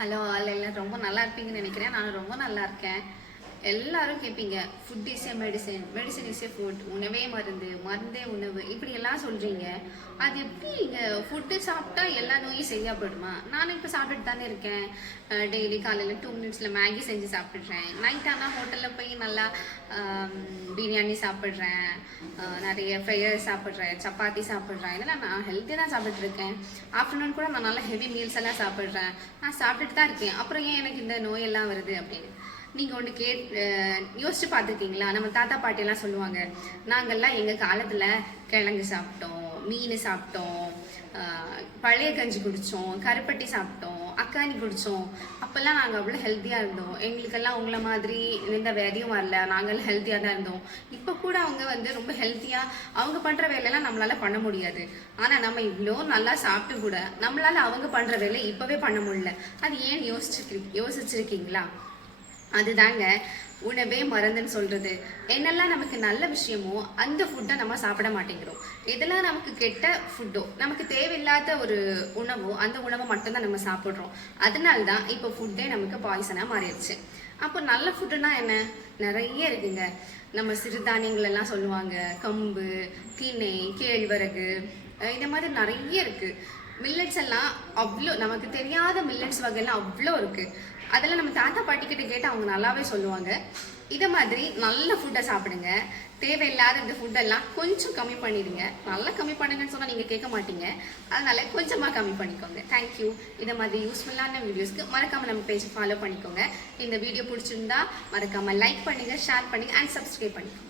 Hello all எல்லாம் ரொம்ப நல்லா இருப்பீங்கன்னு நினைக்கிறேன். நான் ரொம்ப நல்லா இருக்கேன். எல்லாரும் கேட்பீங்க, food is a medicine, medicine is a food, உணவே மருந்து, மருந்தே உணவு, இப்படி எல்லாம் சொல்கிறீங்க. அது எப்படி நீங்கள் ஃபுட்டு சாப்பிட்டா எல்லா நோயும் சரியாக போயிடுமா? நானும் இப்போ சாப்பிட்டுட்டு தானே இருக்கேன். டெய்லி காலையில் 2 மினிட்ஸில் மேகி செஞ்சு சாப்பிட்றேன். நைட் ஆனால் ஹோட்டலில் போய் நல்லா பிரியாணி சாப்பிட்றேன், நிறைய ஃப்ரைட் ரைஸ் சாப்பிட்றேன், சப்பாத்தி சாப்பிட்றேன். இதெல்லாம் நான் ஹெல்த்தியாக தான் சாப்பிட்டுருக்கேன். ஆஃப்டர்நூன் கூட நான் நல்லா ஹெவி மீல்ஸ் எல்லாம் சாப்பிட்றேன். நான் சாப்பிட்டுட்டு தான் இருக்கேன். அப்புறம் ஏன் எனக்கு இந்த நோயெல்லாம் வருது அப்படின்னு நீங்கள் ஒன்று யோசிச்சு பார்த்துருக்கீங்களா? நம்ம தாத்தா பாட்டியெல்லாம் சொல்லுவாங்க, நாங்கள்லாம் எங்கள் காலத்தில் கிழங்கு சாப்பிட்டோம், மீன் சாப்பிட்டோம், பழைய கஞ்சி குடித்தோம், கருப்பட்டி சாப்பிட்டோம், அக்கானி குடித்தோம். அப்போல்லாம் நாங்கள் அவ்வளோ ஹெல்த்தியாக இருந்தோம். எங்களுக்கெல்லாம் உங்களை மாதிரி எந்த வியாதியும் வரல, நாங்கள் ஹெல்த்தியாக தான் இருந்தோம். இப்போ கூட அவங்க ரொம்ப ஹெல்த்தியாக அவங்க பண்ணுற வேலையெல்லாம் நம்மளால் பண்ண முடியாது. ஆனால் நம்ம இவ்வளோ நல்லா சாப்பிட்டு கூட நம்மளால் அவங்க பண்ணுற வேலை இப்போவே பண்ண முடியல. அது ஏன் யோசிச்சிருக்கீங்களா? அதுதாங்க உணவே மருந்துன்னு சொல்கிறது. என்னெல்லாம் நமக்கு நல்ல விஷயமோ அந்த ஃபுட்டை நம்ம சாப்பிட மாட்டேங்கிறோம். எதெல்லாம் நமக்கு கெட்ட ஃபுட்டோ, நமக்கு தேவையில்லாத ஒரு உணவோ, அந்த உணவை மட்டும்தான் நம்ம சாப்பிட்றோம். அதனால தான் இப்போ ஃபுட்டே நமக்கு பாய்சனாக மாறிடுச்சு. அப்போ நல்ல ஃபுட்டுனா என்ன? நிறைய இருக்குங்க. நம்ம சிறுதானியங்கள் எல்லாம் சொல்லுவாங்க, கம்பு, திணை, கேழ்வரகு, இந்த மாதிரி நிறைய இருக்குது. மில்லட்ஸ் எல்லாம் அவ்வளோ, நமக்கு தெரியாத மில்லட்ஸ் வகையெல்லாம் அவ்வளோ இருக்குது. அதெல்லாம் நம்ம தாத்தா பாட்டிக்கிட்ட கேட்டு அவங்க நல்லாவே சொல்லுவாங்க. இதை மாதிரி நல்ல ஃபுட்டை சாப்பிடுங்க. தேவையில்லாத இந்த ஃபுட்டெல்லாம் கொஞ்சம் கம்மி பண்ணிடுங்க. நல்லா கம்மி பண்ணுங்கன்னு சொன்னால் நீங்கள் கேட்க மாட்டீங்க. அதனால கொஞ்சமாக கம்மி பண்ணிக்கோங்க. தேங்க்யூ. இதை மாதிரி யூஸ்ஃபுல்லான வீடியோஸ்க்கு மறக்காமல் நம்ம பேஜை ஃபாலோ பண்ணிக்கோங்க. இந்த வீடியோ பிடிச்சிருந்தா மறக்காமல் லைக் பண்ணுங்கள், ஷேர் பண்ணுங்கள் அண்ட் சப்ஸ்கிரைப் பண்ணிக்கோங்க.